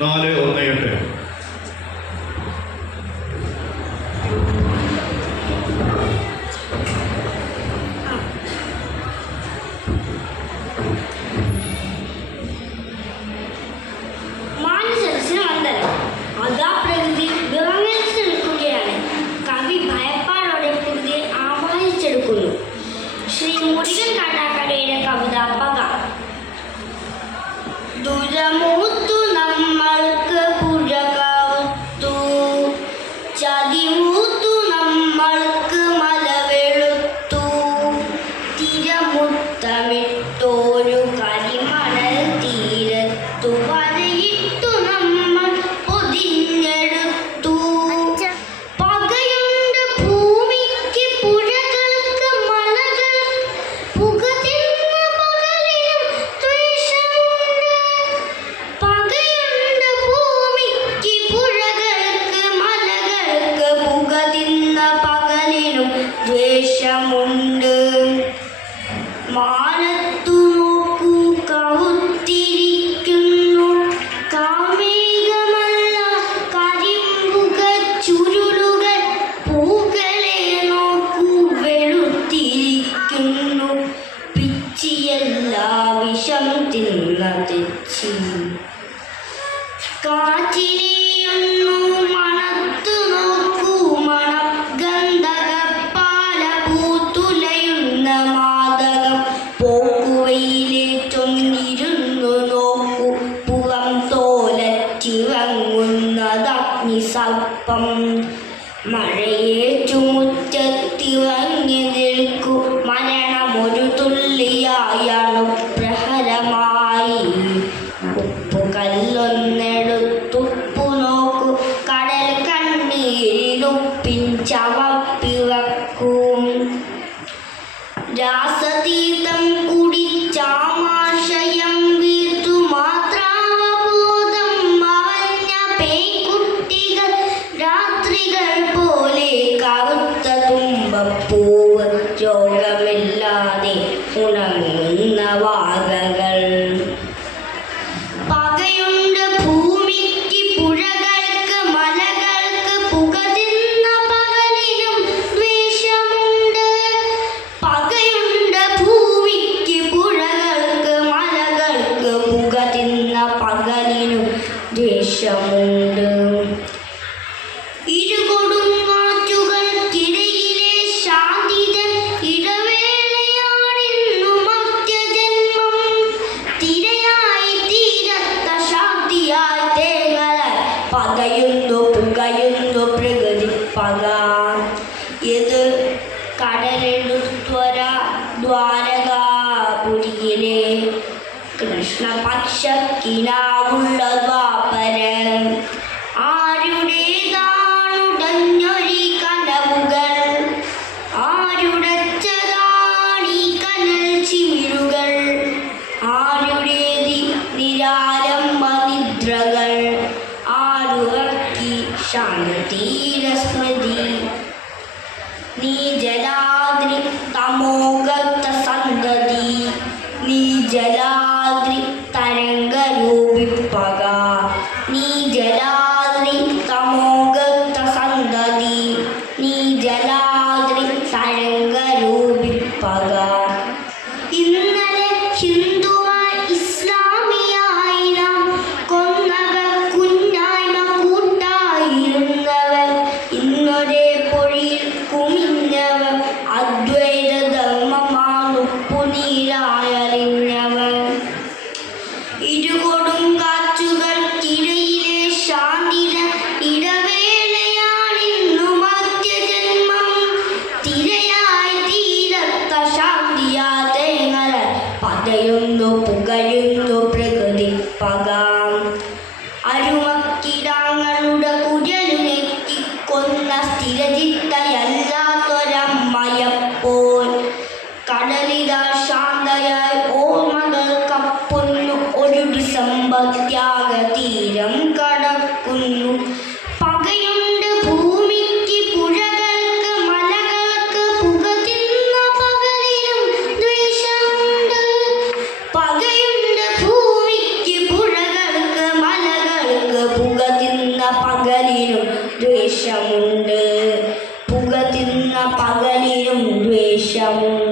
418. ശ്രീ മുരുകൻ കാട്ടാക്കടയുടെ കവിത പക. ദുരമൂത്തു നമ്മൾക്ക് പുഴ കവുത്തു, ചതിമൂത്തു നമ്മൾക്ക് മല വെളുത്തു, തിരമുത്തമിട്ടോരു കരിമണൽ തീരത്തു വരയിട്ടു നമ്മൾ പൊതിഞ്ഞെടുത്തു. പകയുണ്ട് ഭൂമിക്ക് പുഴകൾക്ക് മലകൾ, പുക തിന്ന പകലിലും ദ്വേഷമുണ്ട്. പകയുണ്ട് ഭൂമിക്ക് പുഴകൾക്ക് മലകൾക്ക്, പുക തിന്ന പകലിലും ദ്വേഷമുണ്ട്. മാനത്തു നോക്കൂ കവുത്തിരിക്കുന്നു കാമേഘമല്ല കരിമ്പുക ചുരുളുകൾ, പൂക്കളെ നോക്കൂ വെളുത്തിരിക്കുന്നു പിച്ചിയല്ല വിഷം തിന്ന തെച്ചി. കാറ്റിലെയൊന്നു മണത്തു നോക്കൂ മണഗന്ധകപ്പാല പൂത്തുലയുന്ന മാദകം, പോക്കുവയിലേറ്റൊന്നിരുന്നു നോക്കൂ പുകം തോലറ്റിവങ്ങുന്നതഗ്നിസർപ്പം. മഴയേറ്റു മുറ്റത്തിറങ്ങി നിൽക്കൂ മരണമൊരു തുള്ളിയായണു പ്രഹരമായി. ഉപ്പുകല്ലൊന്നെടുത്തുപ്പു നോക്കൂ കടൽ കണ്ണീരിലുപ്പിൻ ചവപ്പിറക്കും. രാസതീർത്ഥം കുടിച്ചാമാശയം വീർത്തു മാത്രാവബോധം അവഞ്ഞ പേയ്ക്കുട്ടികൾ, രാത്രികൾ പോലെ കറുത്ത തുമ്പപ്പൂവ്, രോഗമില്ലാതെ ഉണങ്ങുന്ന വാകകൾ. പകയുണ്ട് ഭൂമിക്ക് പുഴകൾക്ക് മലകൾക്ക്, പുക തിന്ന പകലിലും ദ്വേഷമുണ്ട്. പകയുണ്ട് ഭൂമിക്ക് പുഴകൾക്ക് മലകൾക്ക്, പുക തിന്ന പകലിലും ദ്വേഷമുണ്ട്. ഇരുകൊടുങ്കാറ്റുകൾക്കിടയിലെ ശാന്തിതൻ ഇടവേളയാണിന്നു മർത്യജന്മം. തിരയായി തീരത്ത ശാന്തിയായി തേങ്ങലായി പകയുന്നു പുകയുന്നു പ്രകൃതി പക. ഇത് കടലെടുത്വര ദ്വാരകാപുരിയിലെ കൃഷ്ണപക്ഷ കിനാവുള്ള ദ്വാപരം. ആരുടേതാണുടഞ്ഞൊരീ കനവുകൾ, ആരുടച്ചതാണീ കനൽ ചിമിഴുകൾ, ആരുടേതി നിരാലംബ നിദ്രകൾ, ആരുറക്കി ശാന്തീരസ്മൃതി. നീ ജലാദ്രി തമോഗത സന്തതി, നീ ജലാദ്രി തരംഗരൂപിപ്പക, നീ ജലാദ്രി തമോഗത സന്തതി, നീ ജലാദ്രി തരംഗരൂപിപ്പക. ഇന്നലെ ഹിന്ദുവായി ഇസ്ലാമിയായി നാം കൊന്നവർ, കുഞ്ഞായ്മ കൂട്ടായിരുന്നവർ, ഇന്നൊരേ പൊഴിയിൽ കുമിഞ്ഞവർ, അദ്വൈത ധർമ്മമാണു പുനീരായറിഞ്ഞവർ. ഇരുകൊടുങ്കാറ്റുകൾക്കിടയിലെ ശാന്തിതൻ ഇടവേളയാണിന്നു മർത്യജന്മം. തിരയായി തീരത്ത ശാന്തിയാ തേങ്ങലായി പതയുന്നു പുകയുന്നു പ്രകൃതി പക. അരുമക്കിടാങ്ങളുടെ കുരലു നെക്കിക്കൊന്ന സ്ഥിരചിത്തയല്ലാത്തൊരമ്മയപ്പോൾ, കടലിതാ ശാന്തയായി ഓർമ്മകൾ കപ്പുന്നു ഒരു ഡിസംബർ ത്യാഗതീരം കടക്കുന്നു. പകയുണ്ട് ഭൂമിക്ക് പുഴകൾക്ക് മലകൾക്ക്, പുക തിന്ന പകലിലും ദ്വേഷമുണ്ട്. പകയുണ്ട് ഭൂമിക്ക് പുഴകൾക്ക് മലകൾക്ക്, പുക തിന്ന പകലിനും ദ്വേഷമുണ്ട്, പുക തിന്ന പകലിനും ദ്വേഷമുണ്ട്.